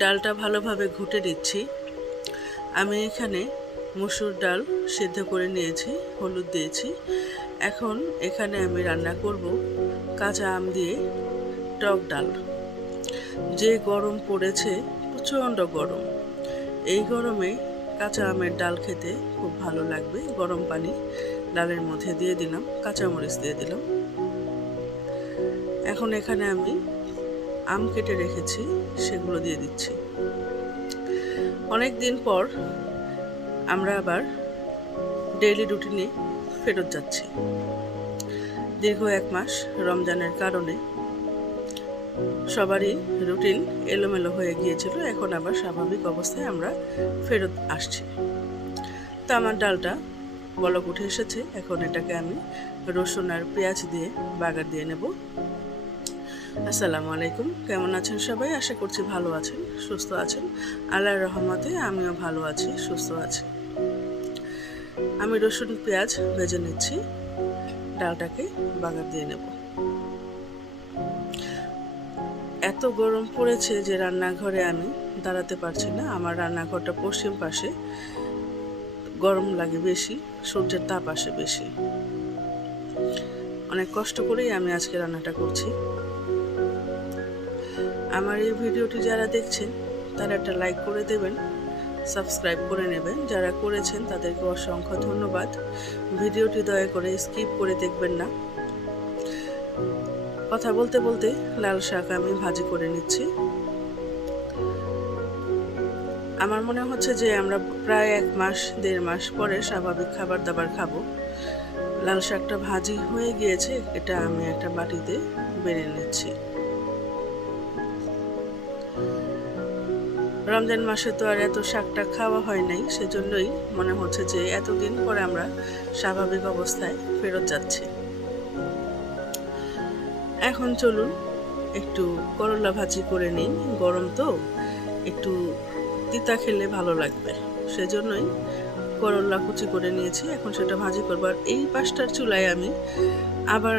ডালটা ভালোভাবে ঘুটে দিচ্ছি। আমি এখানে মসুর ডাল সিদ্ধ করে নিয়েছি, হলুদ দিয়েছি। এখন এখানে আমি রান্না করব কাঁচা আম দিয়ে টক ডাল। যে গরম পড়েছে, প্রচণ্ড গরম, এই গরমে কাঁচা আমের ডাল খেতে খুব ভালো লাগবে। গরম পানি ডালের মধ্যে দিয়ে দিলাম, কাঁচামরিচ দিয়ে দিলাম। এখন এখানে আমি আম কেটে রেখেছি, সেগুলো দিয়ে দিচ্ছি। অনেক দিন পর আমরা আবার ডেইলি রুটিনে ফেরত যাচ্ছি। দীর্ঘ 1 মাস রমজানের কারণে সবারই রুটিন এলোমেলো হয়ে গিয়েছিল। এখন আবার স্বাভাবিক অবস্থায় আমরা ফেরত আসছি। তো আমার ডালটা বলক উঠে এসেছে। এখন এটাকে আমি রসুন আর পেঁয়াজ দিয়ে বাগার দিয়ে নেব। আসসালামু আলাইকুম, কেমন আছেন সবাই? আশা করছি ভালো আছেন, সুস্থ আছেন। আল্লাহর রহমতে আমিও ভালো আছি, সুস্থ আছি। আমি রসুন পেঁয়াজ ভেজে নিচ্ছি, ডালটাকে বাগার দিয়ে নেব। এত গরম পড়েছে যে রান্নাঘরে আমি দাঁড়াতে পারছি না। আমার রান্নাঘরটা পশ্চিম পাশে, গরম লাগে বেশি, সূর্যের তাপ আসে বেশি। অনেক কষ্ট করেই আমি আজকে রান্নাটা করছি। আমার এই ভিডিওটি যারা দেখছেন তারা একটা লাইক করে দেবেন, সাবস্ক্রাইব করে নেবেন। যারা করেছেন তাদেরকে অসংখ্য ধন্যবাদ। ভিডিওটি দয়া করে স্কিপ করে দেখবেন না। কথা বলতে বলতে লাল শাক আমি ভাজি করে নিচ্ছি। আমার মনে হচ্ছে যে আমরা প্রায় 1 মাস 1.5 মাস পরে স্বাভাবিক খাবার দাবার খাবো। লাল শাকটা ভাজি হয়ে গিয়েছে, এটা আমি একটা বাটিতে বেড়ে নিচ্ছি। রমজান মাসে তো আর এত শাকটা খাওয়া হয় নাই, সেজন্যই মনে হচ্ছে যে এতদিন পরে আমরা স্বাভাবিক অবস্থায় ফেরত যাচ্ছি। এখন চলুন একটু করলা ভাজি করে নিই। গরম তো একটু তিতা খেলে ভালো লাগবে, সেজন্যই করলা কুচি করে নিয়েছি। এখন সেটা ভাজি করব। আর এই পাশটার চুলায় আমি আবার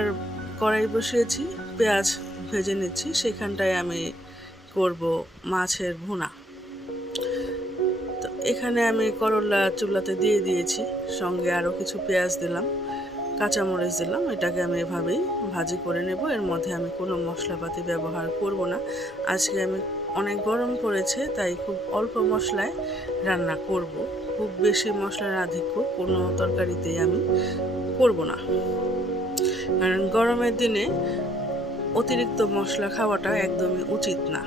কড়াই বসিয়েছি, পেঁয়াজ ভেজে নিচ্ছি। সেখানটায় আমি করব মাছের ভুনা। তো এখানে আমি করলা চুলাতে দিয়ে দিয়েছি, সঙ্গে আরও কিছু পেঁয়াজ দিলাম, কাঁচামরিচ দিলাম। এটাকে আমি এভাবেই ভাজি করে নেব। এর মধ্যে আমি কোনো মশলাপাতি ব্যবহার করব না। আজকে আমি অনেক গরম পড়েছে, তাই খুব অল্প মশলায় রান্না করব। খুব বেশি মশলার আধিক্য কোনো তরকারিতেই আমি করব না, কারণ গরমের দিনে অতিরিক্ত মশলা খাওয়াটা একদমই উচিত না।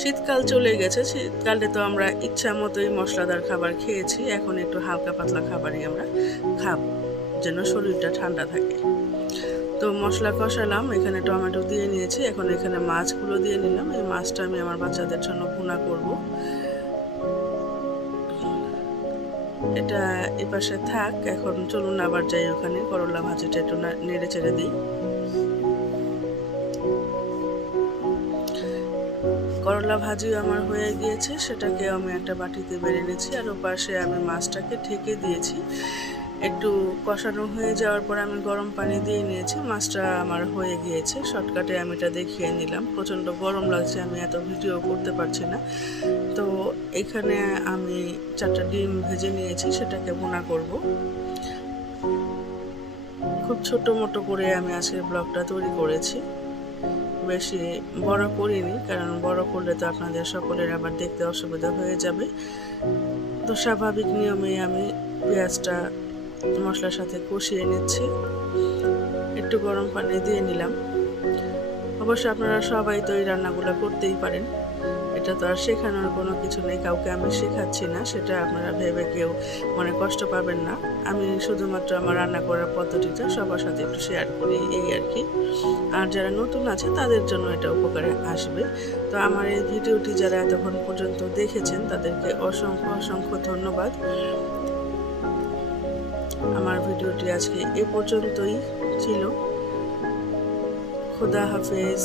শীতকাল চলে গেছে, শীতকালে তো আমরা ইচ্ছা মতোই মশলাদার খাবার খেয়েছি। এখন একটু হালকা পাতলা খাবারই আমরা খাবো, যেন শরীরটা ঠান্ডা থাকে। তো মশলা কষালাম, এখানে টমেটো দিয়ে নিয়েছি। এখন এখানে মাছগুলো দিয়ে নিলাম। এই মাছটা আমি আমার বাচ্চাদের জন্য ভুনা করব। এটা এপাশে থাক। এখন চলুন আবার যাই ওখানে, করলা ভাজিটা একটু নেড়ে চেড়ে দিই। করলা ভাজিও আমার হয়ে গিয়েছে, সেটাকে আমি একটা বাটিতে বেড়ে নিয়েছি। আর ওপাশে আমি মাছটাকে ঢেকে দিয়েছি। একটু কষানো হয়ে যাওয়ার পর আমি গরম পানি দিয়ে নিয়েছি। মাছটা আমার হয়ে গিয়েছে। শর্টকাটে আমি এটা দেখিয়ে নিলাম। প্রচণ্ড গরম লাগছে, আমি এত ভিডিও করতে পারছি না। তো এখানে আমি 4টা ডিম ভেজে নিয়েছি, সেটাকে ভুনা করব। খুব ছোট মোটো করে আমি আজকের ব্লগটা তৈরি করেছি, বেশি বড় করিনি, কারণ বড় করলে তো আপনাদের সকলের আবার দেখতে অসুবিধা হয়ে যাবে। তো স্বাভাবিক নিয়মে আমি পেঁয়াজটা মশলার সাথে কষিয়ে নিচ্ছি। একটু গরম পানি দিয়ে নিলাম। অবশ্য আপনারা সবাই তো এই রান্নাগুলো করতেই পারেন, এটা তো আর শেখানোর কোনো কিছু নেই, কাউকে আমি শেখাচ্ছি না, সেটা আপনারা ভেবে কেউ মনে কষ্ট পাবেন না। আমি শুধুমাত্র আমার রান্না করার পদ্ধতিটা সবার সাথে একটু শেয়ার করি, এই আর কি। আর যারা নতুন আছে তাদের জন্য এটা উপকারে আসবে। তো আমার এই ভিডিওটি যারা এতক্ষণ পর্যন্ত দেখেছেন তাদেরকে অসংখ্য অসংখ্য ধন্যবাদ। আমার ভিডিওটি আজকে এ পর্যন্তই ছিল। খুদা হাফেজ।